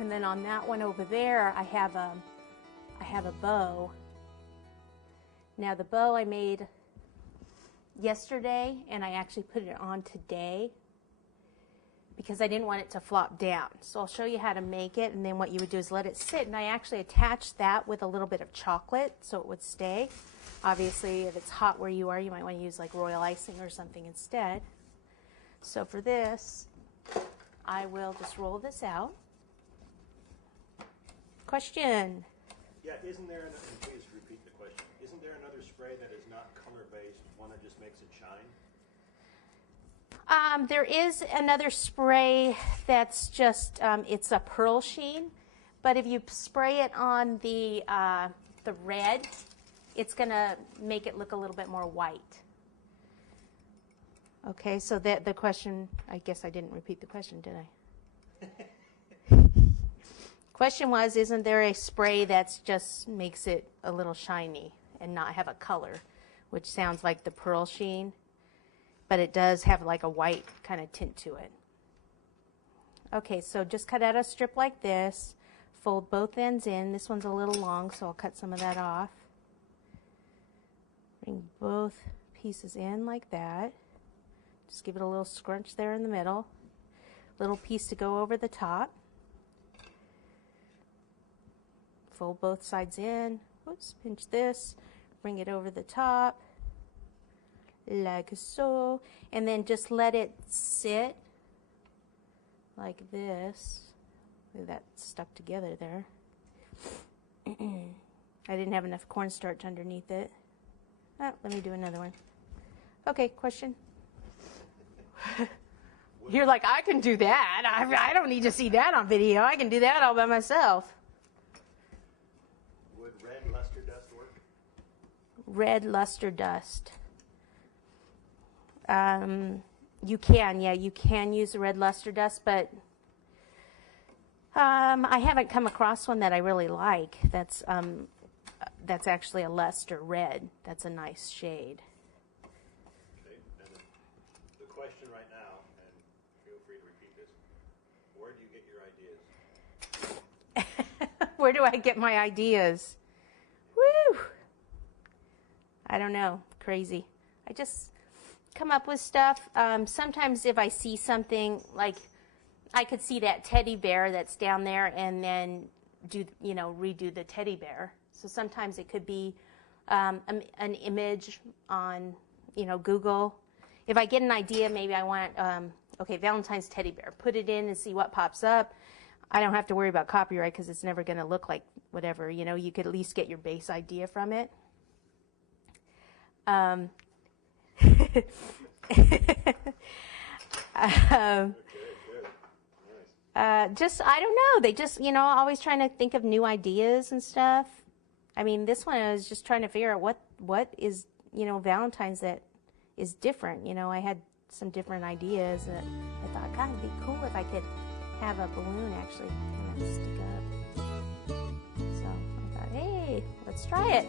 And then on that one over there, I have a bow. Now the bow I made yesterday, and I actually put it on today because I didn't want it to flop down. So I'll show you how to make it, and then what you would do is let it sit, and I actually attached that with a little bit of chocolate so it would stay. Obviously, if it's hot where you are, you might want to use like royal icing or something instead. So for this, I will just roll this out. Question? Yeah, isn't there, and please repeat the question, isn't there another spray that is not color-based, one that just makes it shine? There is another spray that's just, it's a pearl sheen, but if you spray it on the red, it's going to make it look a little bit more white. Okay, so the question, I guess I didn't repeat the question, did I? Question was, isn't there a spray that's just makes it a little shiny and not have a color, which sounds like the pearl sheen, but it does have like a white kind of tint to it. Okay, so just cut out a strip like this, fold both ends in. This one's a little long, so I'll cut some of that off. Bring both pieces in like that. Just give it a little scrunch there in the middle. Little piece to go over the top. Fold both sides in. Oops, pinch this. Bring it over the top. Like so. And then just let it sit like this. Look, that stuck together there. I didn't have enough cornstarch underneath it. Oh, let me do another one. Okay, question? You're like, I can do that. I don't need to see that on video. I can do that all by myself. Would red luster dust work? Red luster dust. You can, yeah, you can use red luster dust, but I haven't come across one that I really like. That's actually a luster red. That's a nice shade. Okay, and the question right now, and feel free to repeat this, where do you get your ideas? Where do I get my ideas? Woo! I don't know. Crazy. I just come up with stuff. Sometimes if I see something, like I could see that teddy bear that's down there and then redo the teddy bear. So sometimes it could be an image on, Google. If I get an idea, maybe I want, Valentine's teddy bear. Put it in and see what pops up. I don't have to worry about copyright because it's never going to look like whatever. You could at least get your base idea from it. Just, I don't know. They just, always trying to think of new ideas and stuff. I mean, this one I was just trying to figure out what is, Valentine's that is different. I had some different ideas that I thought, God, it'd be cool if I could have a balloon actually kind of stick up. So I thought, hey, let's try it.